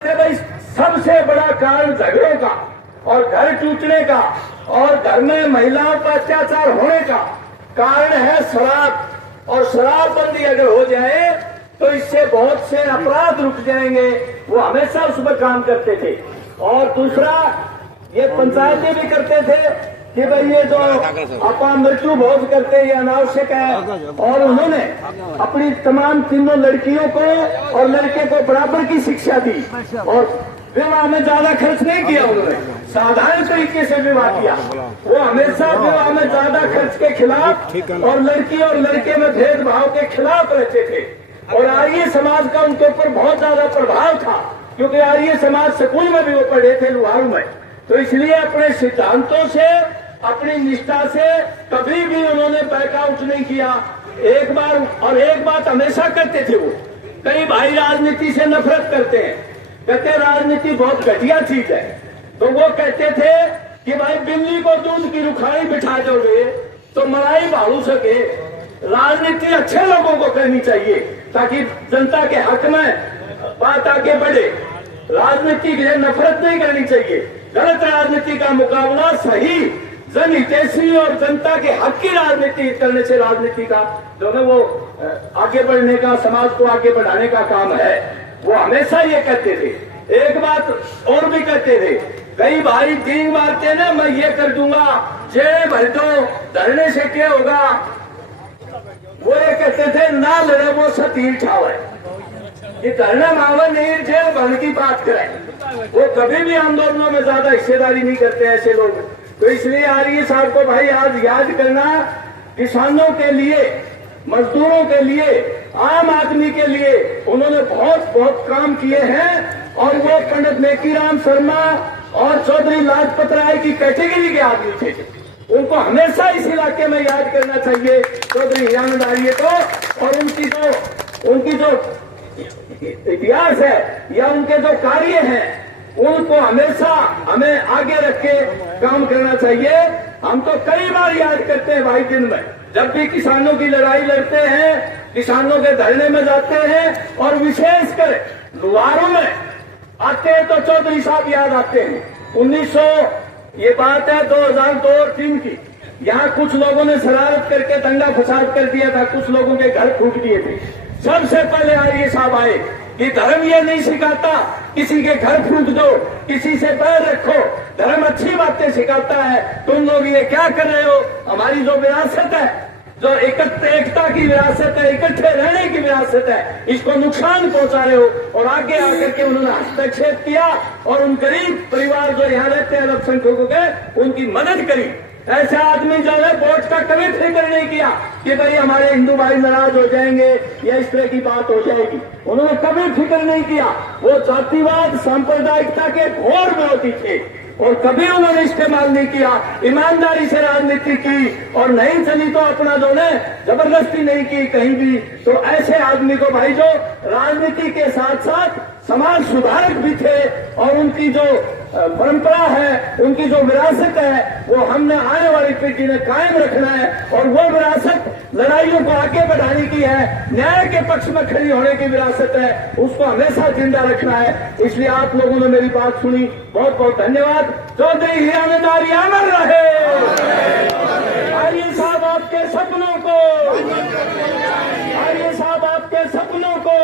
भाई सबसे बड़ा कारण झगड़ों का और घर टूटने का और घर में महिलाओं पर अत्याचार होने का कारण है शराब। और शराबबंदी अगर हो जाए तो इससे बहुत से अपराध रुक जाएंगे। वो हमेशा उस पर काम करते थे। और दूसरा, ये पंचायतें भी करते थे कि भाई ये जो अपा मृत्यु भोज करते हैं ये अनावश्यक है। और उन्होंने अपनी तमाम तीनों लड़कियों को और लड़के को बराबर की शिक्षा दी और विवाह में ज्यादा खर्च नहीं किया। उन्होंने साधारण तरीके से विवाह किया। वो हमेशा विवाह में ज्यादा खर्च के खिलाफ और लड़की और लड़के में भेदभाव के खिलाफ रहते थे। और आर्य समाज का उनके ऊपर बहुत ज्यादा प्रभाव था, क्योंकि आर्य समाज स्कूल में भी वो पढ़े थे, लुहारू में। तो इसलिए अपने सिद्धांतों से, अपनी निष्ठा से कभी भी उन्होंने बैकआउट नहीं किया। एक बात हमेशा करते थे वो। कई भाई राजनीति से नफरत करते हैं, कहते राजनीति बहुत घटिया चीज है। तो वो कहते थे कि भाई बिल्ली को दूध की रुखाई बिठा दोगे तो मलाई भाड़ू सके। राजनीति अच्छे लोगों को करनी चाहिए ताकि जनता के हक में बात आगे बढ़े। राजनीति के लिए नफरत नहीं करनी चाहिए। गलत राजनीति का मुकाबला सही जनहितैषी और जनता के हक की राजनीति करने से राजनीति का जो है वो आगे बढ़ने का, समाज को आगे बढ़ाने का काम है। वो हमेशा ये कहते थे। एक बात और भी कहते थे, कई भाई तीन मारते ना, मैं ये कर दूंगा, जेल भर दो, धरने से क्या होगा। वो ये कहते थे ना लड़े वो सती ठावे, ये धरना मांगे नहीं, जेल भरने की बात करें। वो कभी भी आंदोलनों में ज्यादा हिस्सेदारी नहीं करते ऐसे लोग। तो इसलिए आर्य साहब को भाई आज याद करना, किसानों के लिए, मजदूरों के लिए, आम आदमी के लिए उन्होंने बहुत काम किए हैं। और वो पंडित नेकीराम शर्मा और चौधरी लाजपत राय की कैटेगरी के आदमी थे। उनको हमेशा इस इलाके में याद करना चाहिए, चौधरी हिरानंद आर्य को। और उनकी जो इतिहास है या उनके जो कार्य हैं उनको हमेशा हमें आगे रख के काम करना चाहिए। हम तो कई बार याद करते हैं भाई, दिन में जब भी किसानों की लड़ाई लड़ते हैं, किसानों के धरने में जाते हैं और विशेषकर लुहारू में आते हैं तो चौधरी साहब याद आते हैं। 1900 ये बात है 2002 और 2003 की। यहाँ कुछ लोगों ने शरारत करके दंगा फसाद कर दिया था, कुछ लोगों के घर फूट दिए थे। सबसे पहले आर्य साहब आए कि धर्म ये नहीं सिखाता किसी के घर फूट दो, किसी से बैर रखो। धर्म अच्छी बातें सिखाता है। तुम लोग ये क्या कर रहे हो? हमारी जो विरासत है, जो एकता की विरासत है, इकट्ठे रहने की विरासत है, इसको नुकसान पहुंचा रहे हो। और आगे आकर के उन्होंने हस्तक्षेप किया और उन गरीब परिवार जो यहाँ रहते हैं अल्पसंख्यकों के, उनकी मदद करी। ऐसे आदमी जो है वोट का कभी फिक्र नहीं किया कि भाई हमारे हिंदू भाई नाराज हो जाएंगे या इस तरह की बात हो जाएगी। उन्होंने कभी फिक्र नहीं किया। वो जातिवाद, सांप्रदायिकता के घोर विरोधी थे और कभी उन्होंने इस्तेमाल नहीं किया। ईमानदारी से राजनीति की और नहीं चली तो अपना जो है जबरदस्ती नहीं की कहीं भी। तो ऐसे आदमी को भाई जो राजनीति के साथ साथ समाज सुधारक भी थे और उनकी जो परंपरा है, उनकी जो विरासत है, वो हमने आने वाली पीढ़ी ने कायम रखना है। और वो विरासत लड़ाइयों को आगे बढ़ाने की है, न्याय के पक्ष में खड़ी होने की विरासत है, उसको हमेशा जिंदा रखना है। इसलिए आप लोगों ने मेरी बात सुनी, बहुत बहुत धन्यवाद। चौधरी हिरानंद आर्य अमर रहे। आर्य साहब आपके सपनों को, आर्य साहब आपके सपनों को